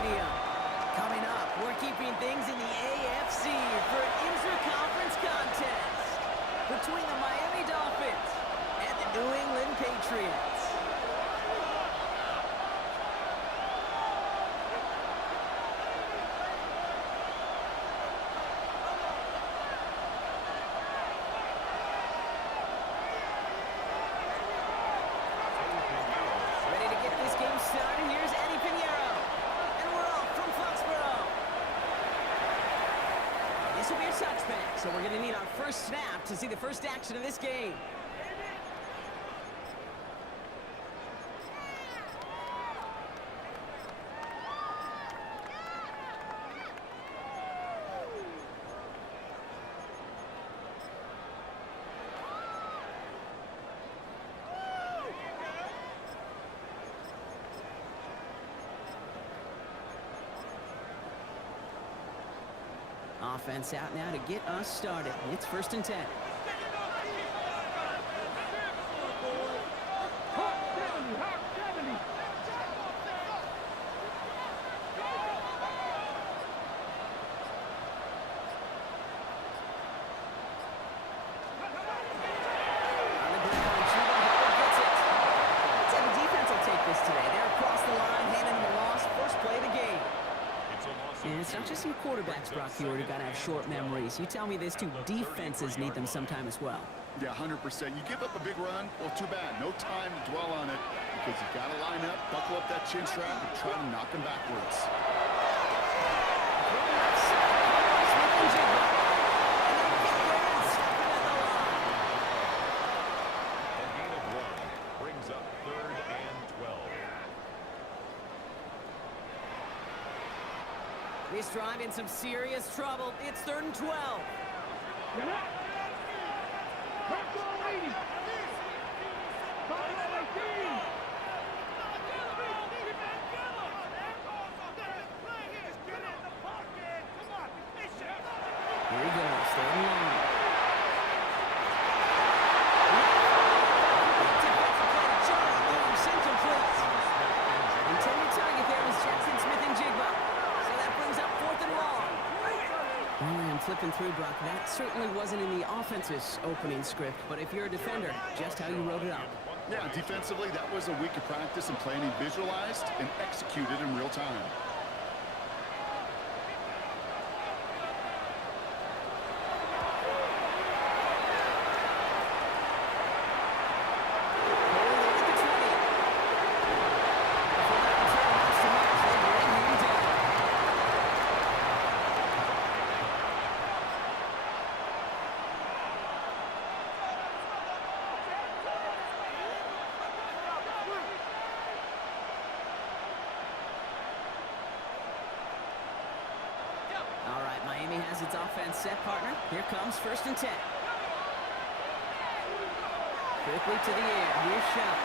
Stadium. Coming up, we're keeping things in the AFC for an intra-conference contest between the Miami Dolphins and the New England Patriots. Touchback, so we're going to need our first snap to see the first action of this game. Offense out now to get us started. It's 1st and 10. It's not just some quarterbacks, Brock Huard, who got to have short memories. You tell me this too, defenses need them sometime as well. Yeah, 100%. You give up a big run, well, too bad. No time to dwell on it because you got to line up, buckle up that chin strap, and try to knock them backwards. A gain of 1 brings up 3rd and 12. This drive in some serious trouble. It's 3rd and 12. Here he goes, 3rd and long. Intended target there was Jackson Smith-Njigba. So that brings up 4th and long. And flipping through, Brock, that certainly wasn't in the offense's opening script, but if you're a defender, just how you wrote it up. Yeah, defensively, that was a week of practice and planning visualized and executed in real time. All right, Miami has its offense set, partner. Here comes 1st and 10. Quickly to the air. Here's Shell.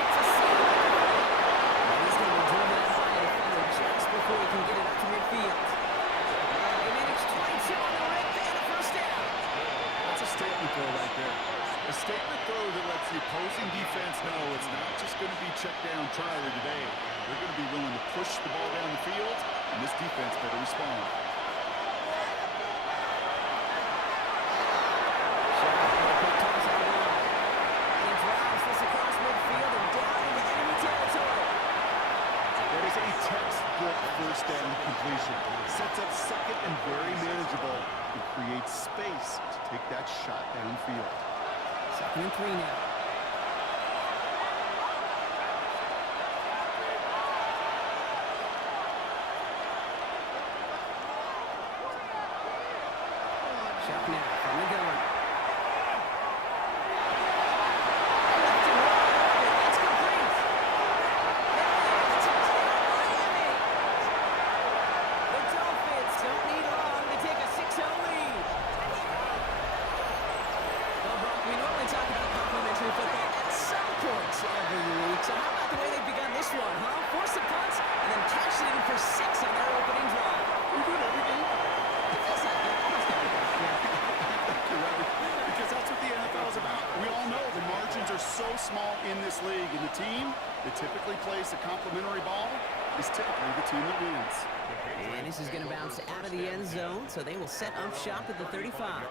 It's a sack. He's going to be driven out by a defender just before he can get it up to midfield. They managed 22 on the rip and a 1st down. That's a statement throw right there. A statement throw that lets the opposing defense know it's not just going to be check down, try today. They're going to be willing to push the ball down the field, and this defense better respond. He drives this across midfield and down into enemy territory. That is a textbook 1st down completion. Sets up 2nd and very manageable and creates space to take that shot downfield. 2nd and 3 now. Chuck now from the gun. Left and right. It's complete. Miami. The Dolphins don't need long to take a 6-0 lead. Well, Brock, we normally talk about complimentary primary ball is typically the team that wins. And this is going to bounce out of the end zone, so they will set up shop at the 35.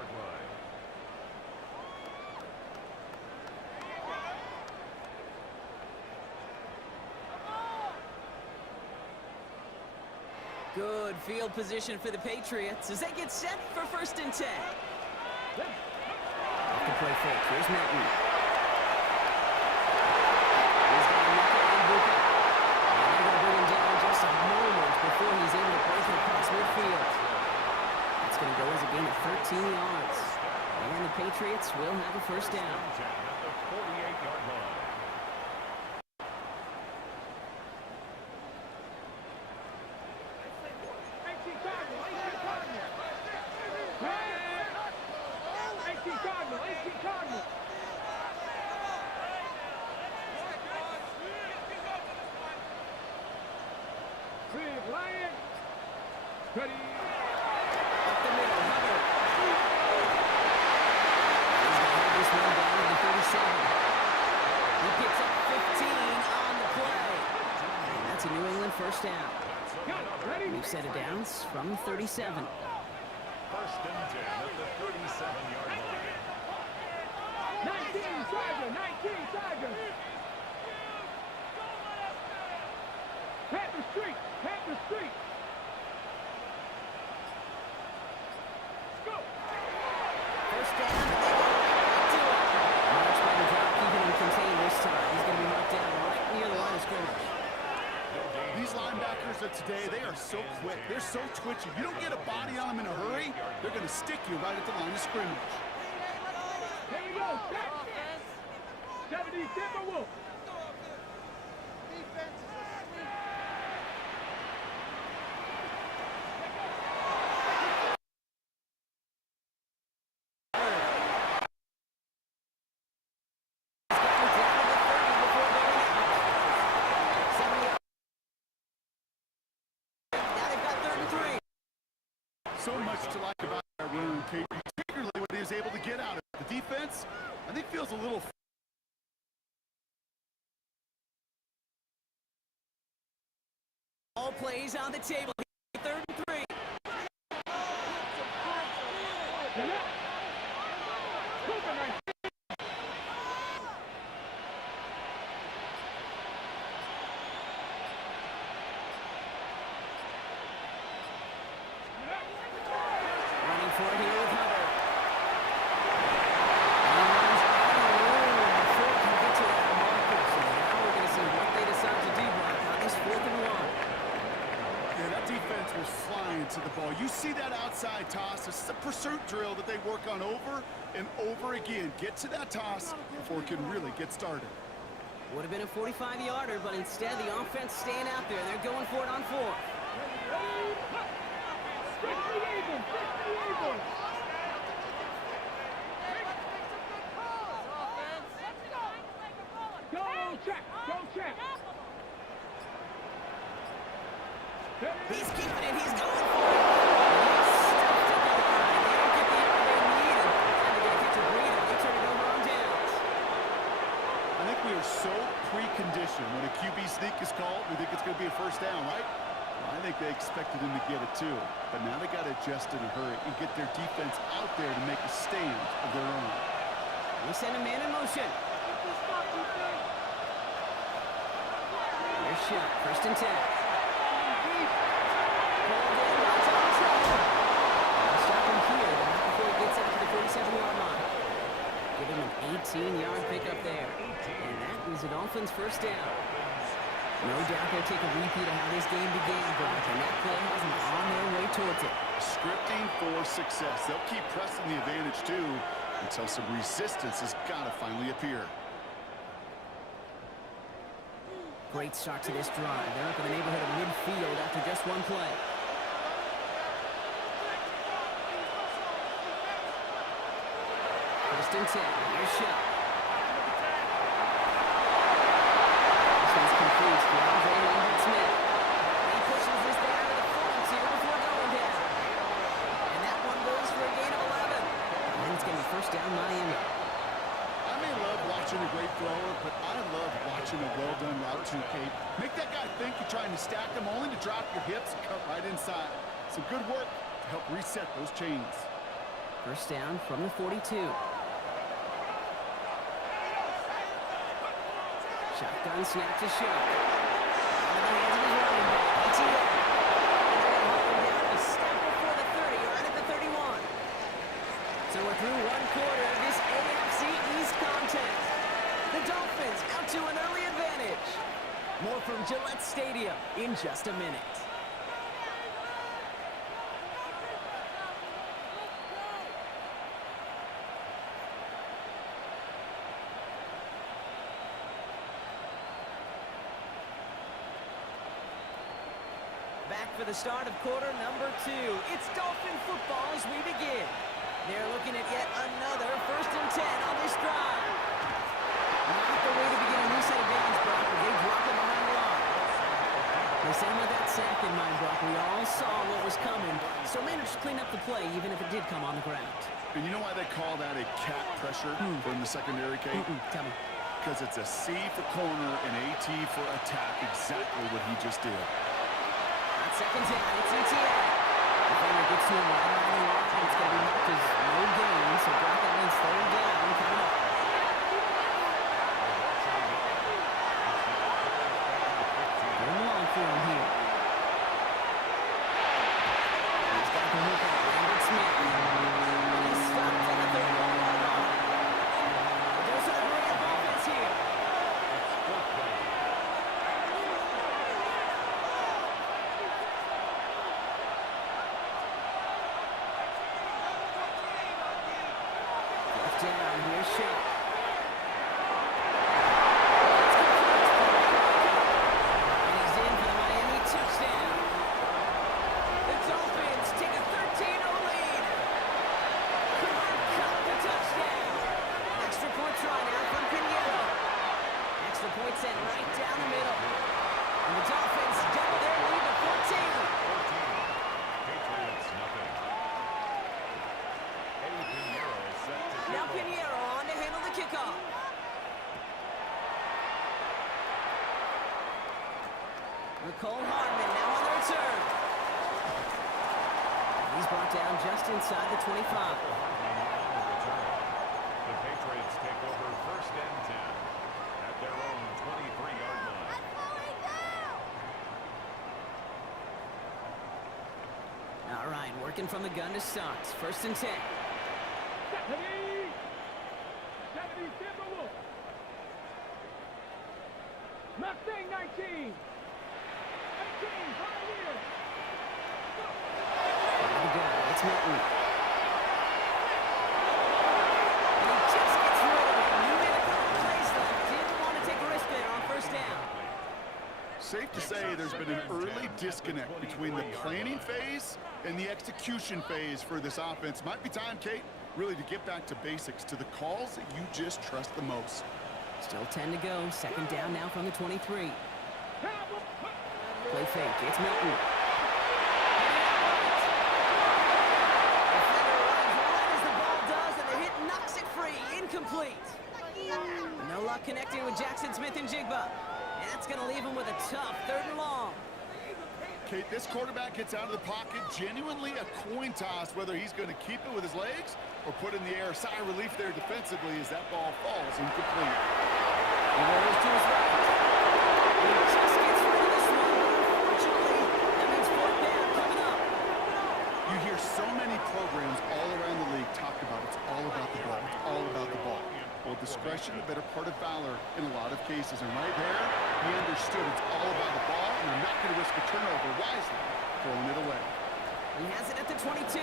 Good field position for the Patriots as they get set for 1st and 10. Off the play fake. Here's Melton. He's got a knuckle and Buka. And they're going to bring him down just a moment before he's able to break it across midfield. That's going to go as a gain of 13 yards. And the Patriots will have a 1st down. At the 48-yard line. Ready. Up the middle, Hubbard. He's going to hold this one down at the 37. He picks up 15 on the play. And that's a New England 1st down. We've set it downs from 37. 1st and 10 at the 37-yard line. 19 Tiger. Panther Street. Go. 1st down. To it. Much better job keeping him contained this time. He's going to be knocked down right near the line of scrimmage. These linebackers of today, they are so quick. They're so twitchy. You don't get a body on them in a hurry, they're going to stick you right at the line of scrimmage. Here we go. 70 Timberwolves. So much to like about that run, Kate, particularly what he was able to get out of it. The defense, I think, feels a little... All plays on the table. 3rd and 3. Running for it here with Hubbard. And he runs out of room before he can get to that marker. So now we're going to see what they decide to do, Brock, on this 4th and 1. Yeah, that defense was flying to the ball. You see that outside toss. This is a pursuit drill that they work on over and over again. Get to that toss before it can really get started. Would have been a 45-yarder, but instead the offense staying out there. They're going for it on 4th. 50 Eagles. Go check. He's keeping it. He's going for it. He's stuffed at the line. They don't get the yard they need. And they're going to catch a breather. They turn it over on downs. I think we are so preconditioned when a QB sneak is called, we think it's going to be a 1st down, right? Well, I think they expected him to get it too. But now they got to adjust in a hurry and get their defense out there to make a stand of their own. We send a man in motion. Here's shot. 1st and 10. Pulled in by Tom Trevor. They'll stop him here, but not before he gets out to the 47-yard line. Give him an 18-yard pickup there. And that is the Dolphins' 1st down. No doubt they'll take a repeat of how this game began, Brock, and that play has them on their way towards it. Scripting for success. They'll keep pressing the advantage too until some resistance has got to finally appear. Great start to this drive. They're up in the neighborhood of midfield after just one play. First and 10. Here's Shell. This one's complete to Andre Lambert-Smith. He pushes this down to the 42 before going down. And that one goes for a gain of 11. And it's going to be 1st down Miami. I may love watching a great thrower, but I love watching a well-done route too, Kate. Make that guy think you stack them only to drop your hips and cut right inside. Some good work to help reset those chains. First down from the 42. Shotgun snap to Show. Out of the hands of his running back. ETA. They're down a step before the 30, right at the 31. So we're through one quarter of this AFC East contest. The Dolphins out to an early advantage. More from Gillette Stadium in just a minute. Back for the start of quarter number 2. It's Dolphin football as we begin. They're looking at yet another 1st and 10 on this drive. Not the way to begin a new set of downs, Brock. They drop it behind the line. They same with that sack in mind, Brock. We all saw what was coming, so managed to clean up the play even if it did come on the ground. And you know why they call that a cat pressure from the secondary, Kate? Tell me. Because it's a C for corner and AT for attack, exactly what he just did. Second down, it's ETA. Defender gets to him right around the line. It's going to be marked as no gain, so Brock, that means 3rd down coming up. Going long for him here. He's got the hook out. Brandon Smith. And he's stopped at the 31-yard line. There's a hurry up offense here. Down, here's Shaq. And he's in for the Miami touchdown. The Dolphins take a 13-0 lead. Cooper Kupp the touchdown. Extra point try now from Pinheiro. Extra point sent right down the middle. And the Dolphins double their lead to 14. Patriots nothing. Eddie Pinheiro is set to Now Pinheiro on to handle the kickoff. Nicole Hardman now on the return. He's brought down just inside the 25. The Patriots take over 1st and 10 at their own 23-yard line. All right, working from the gun to start. 1st and 10. 70 Timberwolves. Mustang 19. 18 Pioneers. There we go. It's Milton. And he just gets rid of it. You made a couple plays left. Didn't want to take a risk there on 1st down. Safe to say there's been an early disconnect between the planning phase and the execution phase for this offense. Might be time, Kate, really to get back to basics, to the calls that you just trust the most. Still 10 to go. 2nd down now from the 23. Play fake. It's Milton. Defender runs right as the ball does, and the hit knocks it free. Incomplete. No luck connecting with Jackson Smith and Jigba. And that's going to leave him with a tough 3rd and long. Kate, this quarterback gets out of the pocket, genuinely a coin toss whether he's going to keep it with his legs or put in the air. Sigh of relief there defensively as that ball falls incomplete. He rolls to his right. He just gets rid of this one, but unfortunately, that means 4th down coming up. You hear so many programs all around the league talk about it's all about the ball, it's all about the ball. Well, discretion, the better part of valor in a lot of cases. And right there, he understood it's all about the ball, and I'm not going to risk a turnover wisely, throwing it away. He has it at the 22.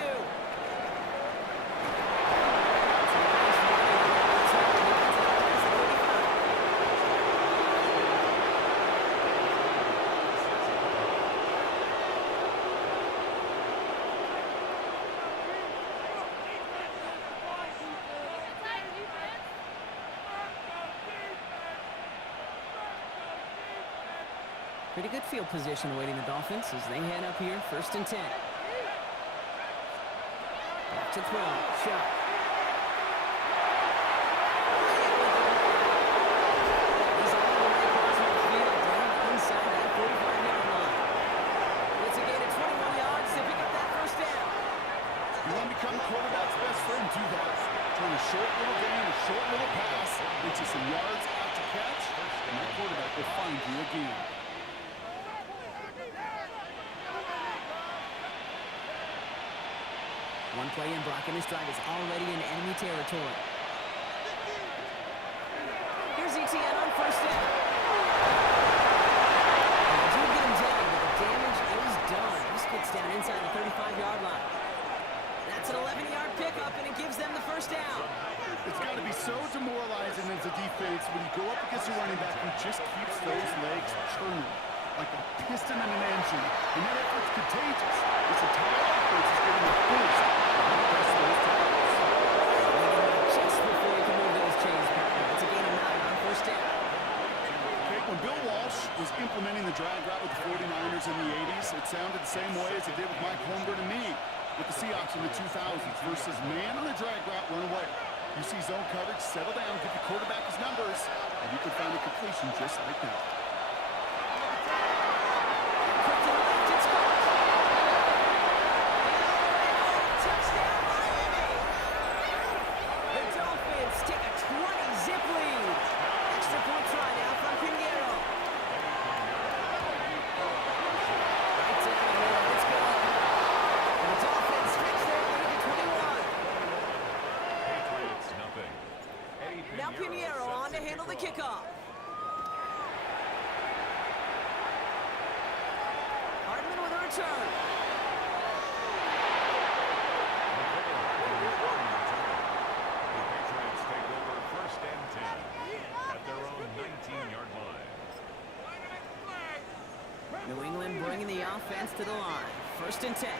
Pretty good field position awaiting the Dolphins as they head up here, 1st and 10. Back to throw. Shot. He's all the way across the field, down inside that 45-yard line. become the quarterback's best friend. Do that. Turn a short little gain, a short little pass into some yards after catch, and that quarterback will find you again. One play in, blocking this drive is already in enemy territory. Here's ETN on first down. They do get him down, but the damage is done. This gets down inside the 35-yard line. That's an 11-yard pickup, and it gives them the first down. It's got to be so demoralizing as a defense when you go up against a running back who just keeps those legs churning like a piston in an engine. And that effort's contagious. This entire offense is getting a boost. Just before he can move those chains, partner. It's a gain of 9 on first down. Okay, when Bill Walsh was implementing the drag route with the 49ers in the 80s, it sounded the same way as it did with Mike Holmgren and me with the Seahawks in the 2000s versus man on a drag route, run away. You see zone coverage, settle down, give the quarterback his numbers, and you can find a completion just like that. Quick to the left, it's caught. Touchdown, Miami! The Dolphins take a 20-zip lead. Extra point try now from Pinheiro. Right down the middle, let's go. And the Dolphins stretch their lead to 21. Patriots, nothing. Eddie Now Pinheiro sets on to the handle the kickoff. kickoff. Hardman with a return. The Patriots take over first and 10 at their own 19-yard line. New England bringing the offense to the line. First and 10.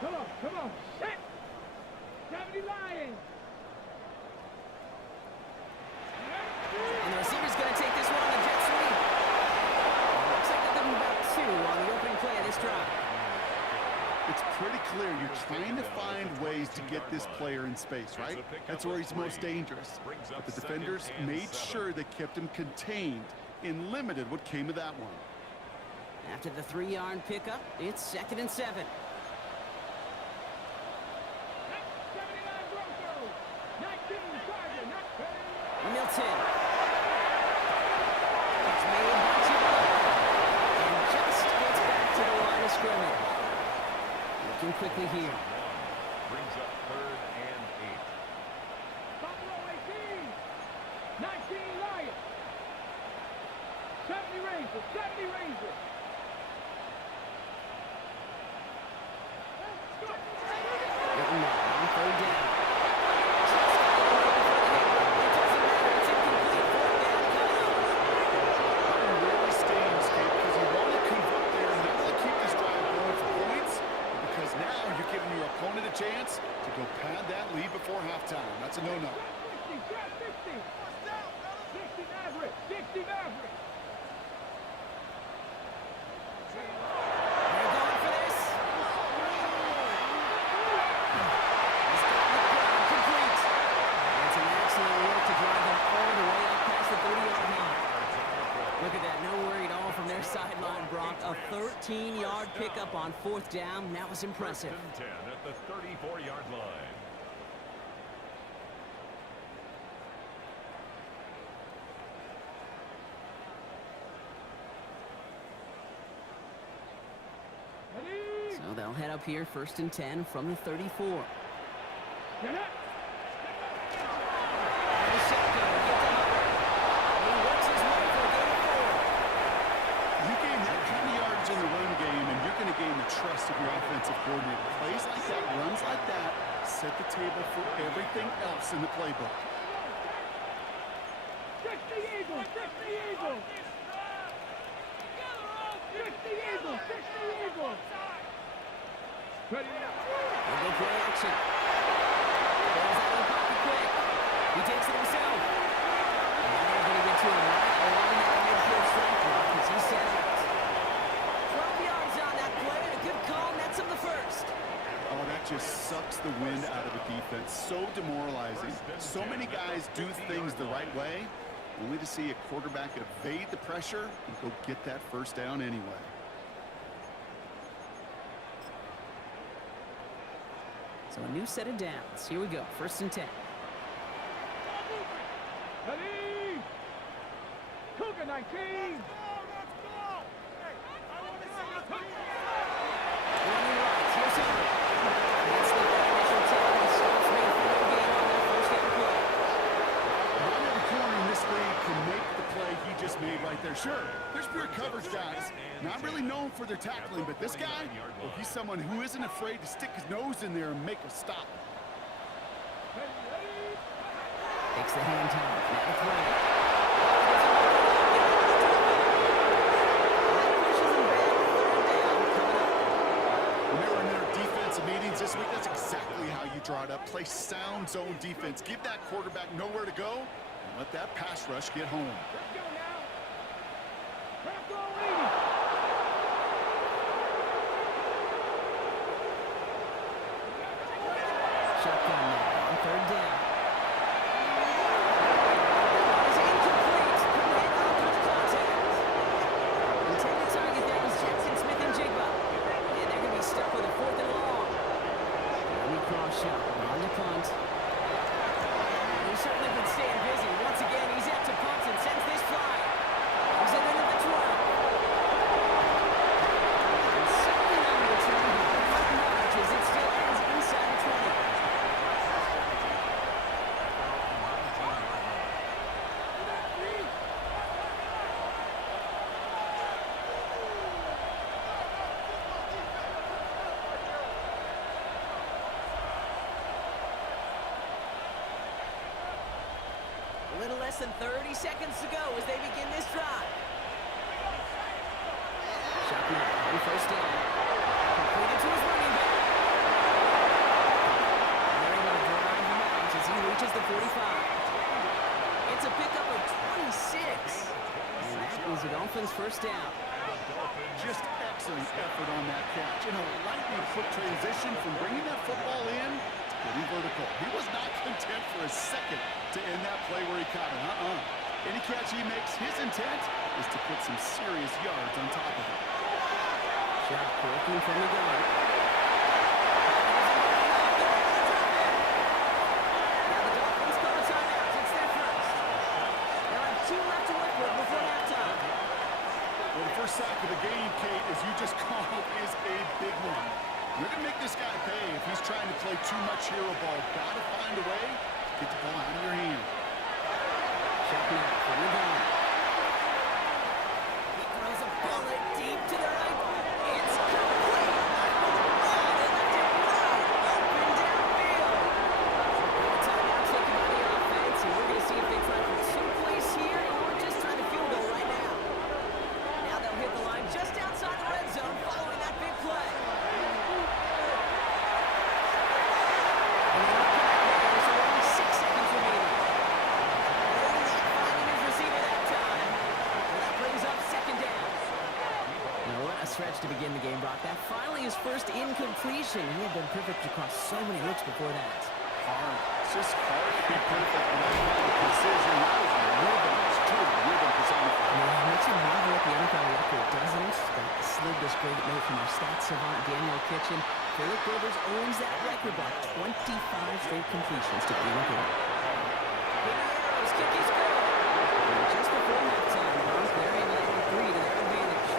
Come on, set! 70 Lions! And the receiver's going to take this one on the jet sweep. Looks like they're giving about 2 on the opening play of this drive. It's pretty clear you're trying to find ways to get this player in space, right? That's where he's most dangerous. But the defenders made sure they kept him contained and limited what came of that one. After the 3-yard pickup, it's 2nd and 7. 79 Broncos! 19 Chargers, not Milton. It's made by Jimmy. And just gets back to the line of scrimmage. Looking quickly here. Brings up 3rd and 8. Buffalo 18! 19 Lions! 70 Rangers, 70 Rangers! Getting that on 3rd down. Just got it away before the hit. It doesn't matter. It's incomplete. 4th down coming up. Harden really stings, Kate, because you want to convert there and not only keep this drive going for points, because now you're giving your opponent a chance to go pad that lead before halftime. That's a no-no. 60, 60! 60 Maverick, 60 Maverick! They're going for this. He's got McBride complete. That's an excellent work to drive them all the way up past the 30-yard line. Look at that, no worry at all from their sideline, Brock. A 13-yard pickup on 4th down. That was impressive. 1st and 10 at the 34-yard line. Ready? So they'll head up here 1st and 10 from the 34. Get up! And the shotgun, get to Hubbard. He works his way for a gain of 4. You gain that kind of yards in the run game, and you're going to gain the trust of your offensive coordinator. Plays like that, runs like that, set the table for everything else in the playbook. 60 Eagles, 60 Eagles! 60 Eagles, 60 Eagles! Ready now. They'll go play action. Throws out of the pocket quick. He takes it himself. And now they're going to get to him right along that midfield strike block as he set out. 12 yards on that play, and a good call nets him the first. Oh, that just sucks the wind out of a defense. So demoralizing. So many guys do things the right way, only to see a quarterback evade the pressure and go get that first down anyway. So a new set of downs. Here we go. 1st and 10. Ready? Cougar 19. 20 yards. Here's Henry. That's the initial 10. He starts made for no gain on that 1st down play. Not every corner in this league can make the play he just made right there. Sure, there's pure coverage guys, not really known for their tackling, but this guy, well, he's someone who isn't afraid to stick his nose in there and make a stop. Takes the hand time. Now to throw. When they were in their defensive meetings this week, that's exactly how you draw it up. Play sound zone defense. Give that quarterback nowhere to go, and let that pass rush get home. Let's go now. Crack going. Shotgun now on 3rd down. Is incomplete. Ran out through the contact. Intended target there was Jackson Smith-Njigba. And they're going to be stuck with a 4th and long. Jeremy Crawshaw on the punt. He's certainly been staying busy. Once again, he's out to punt and sends this fly. Brings it into the 12. And certainly on the return, as it still ends inside the 20. A little less than 30 seconds to go as they begin this drive. Shotgun on 1st down. Completed to his running back. And they're able to drive him out as he reaches the 45. It's a pickup of 26. And that is the Dolphins' 1st down. Just excellent effort on that catch. In a lightning quick transition from bringing that football in to getting vertical. He was not content for a second to end that play where he caught it. Any catch he makes, his intent is to put some serious yards on top of it. Shot working from the gun. Now the Dolphins call a timeout. It's their first. They'll have 2 left to work with before halftime. Well, the first sack of the game, Kate, as you just called, is a big one. You're going to make this guy pay if he's trying to play too much hero ball. Got to find a way to get the ball out of your hand. Shot now from the gun. He throws a bullet deep to the right. It's complete. They left it wide open downfield. The timeout taken by the offense, and we're going to see if they try for 2 plays here or just try to field goal right now. Now they'll hit the line just outside the red zone following that big play. And they don't come back there, so only 6 seconds remaining. Finding his receiver that time. And that brings up 2nd down. Now what a stretch to begin the game, Brock. That finally his first incompletion. He had been perfect across so many looks before that. Hard. It's just hard to be perfect when that kind of precision. That was rhythm. It's true rhythm personified. Yeah, it makes you marvel at the NFL record, doesn't it? That slid this great note from our stats savant, Daniel Kitchen. Philip Rivers owns that record by 25 straight completions to begin the game. His kick is good. And just before halftime, Brock, they're in at 3 to their advantage.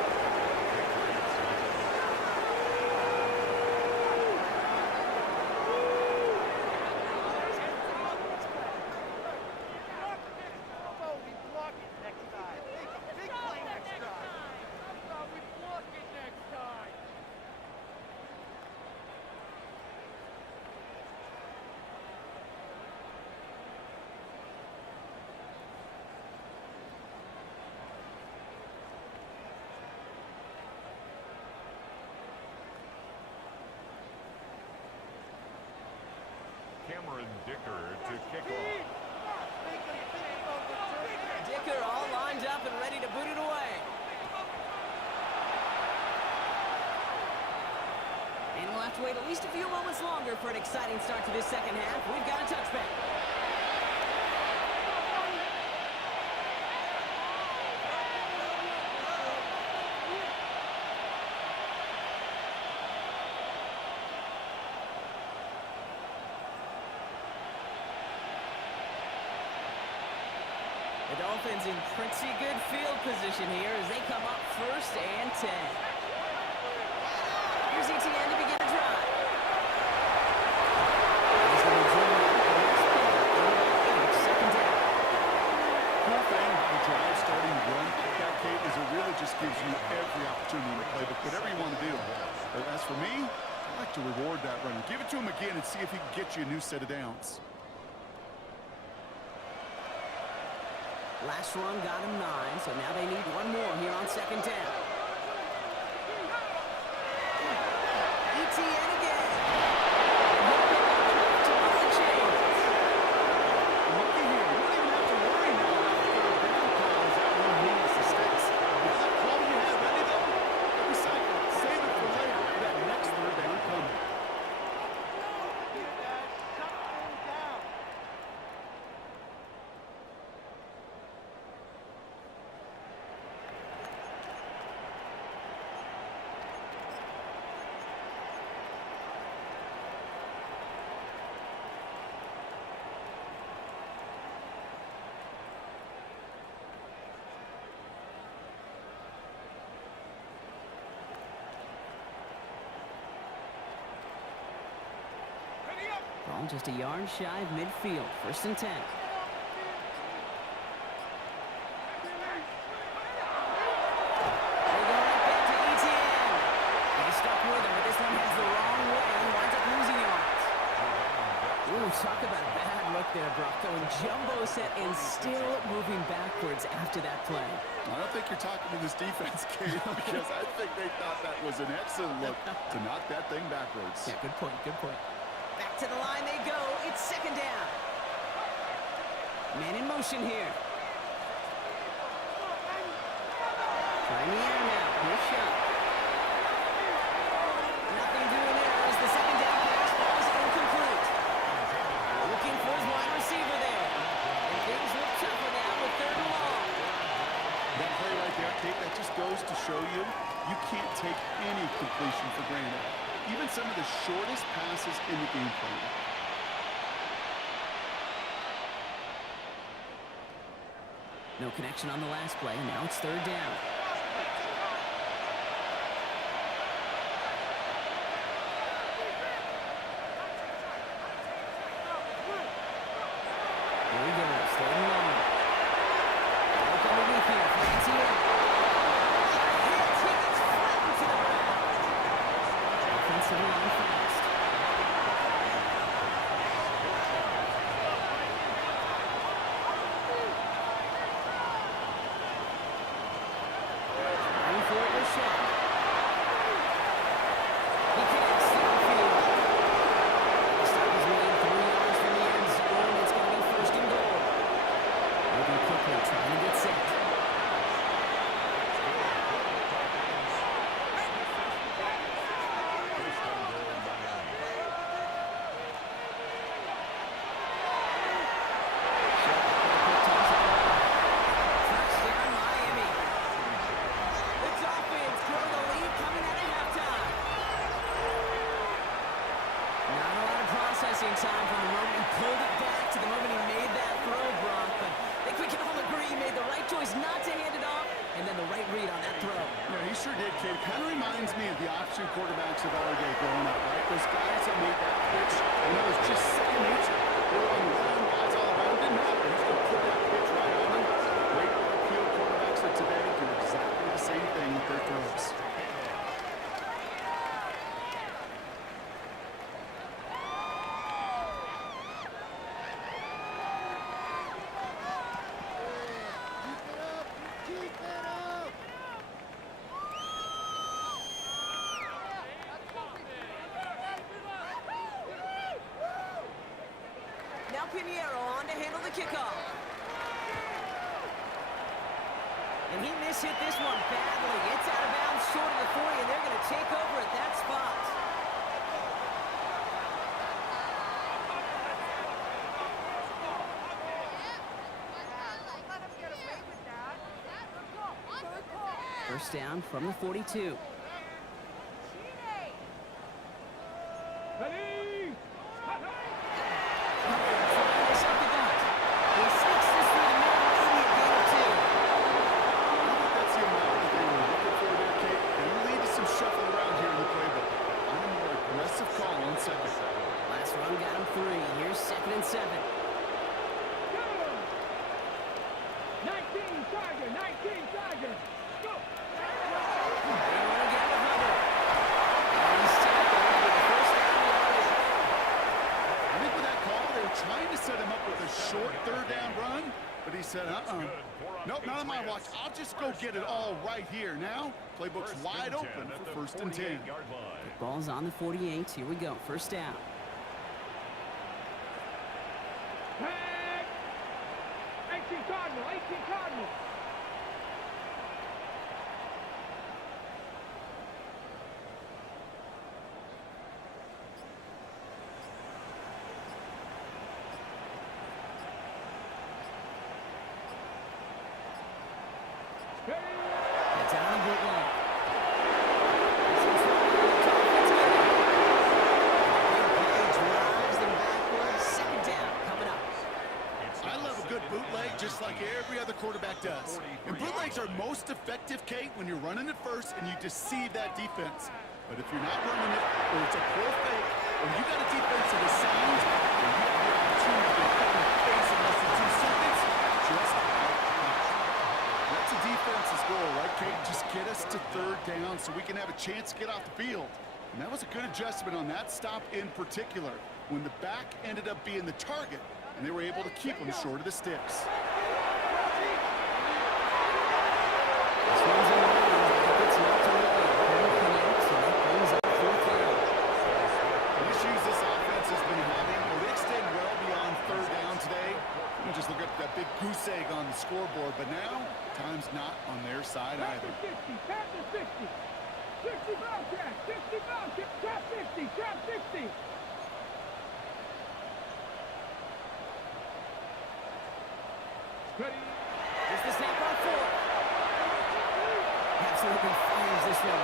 Cameron Dicker to kick off. Dicker all lined up and ready to boot it away. And we'll have to wait at least a few moments longer for an exciting start to this 2nd half. We've got a touchback. Dolphins in pretty good field position here as they come up 1st and 10. Here's ETN to begin the drive. He's going to zoom out the next play. Second down. Cool thing about a drive starting to run like that, Kate, is it really just gives you every opportunity to play whatever you want to do. But as for me, I like to reward that runner. Give it to him again and see if he can get you a new set of downs. Last run got him 9, so now they need one more here on 2nd down. ETN again. And he'll pick up enough to run the chains. Looky here, you don't even have to worry now about the third down calls that one means mistakes. You have that call you have ready though. Recycle it, save it for later. That next third down coming. Ball just a yard shy of midfield. 1st and 10. They go right back to ETN. They stuck with him, but this one heads the wrong way and winds up losing yards. Ooh, talk about a bad look there, Brock. Going jumbo set and still moving backwards after that play. I don't think you're talking to this defense, Kate, because I think they thought that was an excellent look to knock that thing backwards. Yeah, good point, good point. Back to the line they go. It's 2nd down. Man in motion here. Trying the air now. Good shot. Nothing doing there as the 2nd down pass falls incomplete. Looking for his wide receiver there. And things look tougher now with 3rd and long. That play right there, Kate, that just goes to show you, you can't take any completion for granted. Even some of the shortest passes in the game plan. No connection on the last play, and now it's 3rd down. Here he goes, 3rd and long. Look underneath here for ETN. He gets flattened to the ground. Offensive line fast. Trying for it with Shaq. He connects downfield. The stop is within 3 yards from the end zone. It's going to be 1st and goal. Moving quickly, trying to get set. Touchdown, Miami. The Dolphins grow the lead coming out of halftime. Not a lot of processing time from the moment he pulled it back to the moment he made that throw, Brock. But I think we can all agree he made the right choice not to hand it off, and then the right read on that throw. Yeah, he sure did, Kate. Kind of reminds me of the option quarterbacks of our day growing up, right? Those guys that made that pitch, and it was just second nature. They were on the ground, guys all around. Didn't matter. He's going to put that pitch right on them. Great field quarterbacks of today do exactly the same thing with their throws. Now Pinheiro on to handle the kickoff. And he mishit this one badly. It's out of bounds short of the 40, and they're going to take over at that spot. First down from the 42. Ready? Trying to suck it up. He sneaks this through the middle, maybe a gain of watch, I'll just go get it all right here. Now, playbook's wide open for 1st and 10. Ball's on the 48. Here we go. First down. Tag! 18 Cardinal, 18 Cardinal. It's out of the bootleg. Drives them backwards. Second down coming up. I love a good bootleg just like every other quarterback does. And bootlegs are most effective, Kate, when you're running it first and you deceive that defense. But if you're not running it, or it's a poor fake, or you got a defense that is sound, or you have the opportunity to put in the face in less than 2 seconds, just that's a defense's goal, right, Kate? Just get us to 3rd down so we can have a chance to get off the field. And that was a good adjustment on that stop in particular, when the back ended up being the target, and they were able to keep him short of the sticks. This one's in the line. It's not to the line. Connects, and that brings up 4th down. The issues this offense has been having, well, they extend well beyond 3rd down today. You just look at that big goose egg on the scoreboard, but now, time's not on their side either. 60, tap to 60. 60 Bobcat, 60 Bobcat, tap 60, tap 60. Ready? Here's the snap on 4. Absolutely fires this one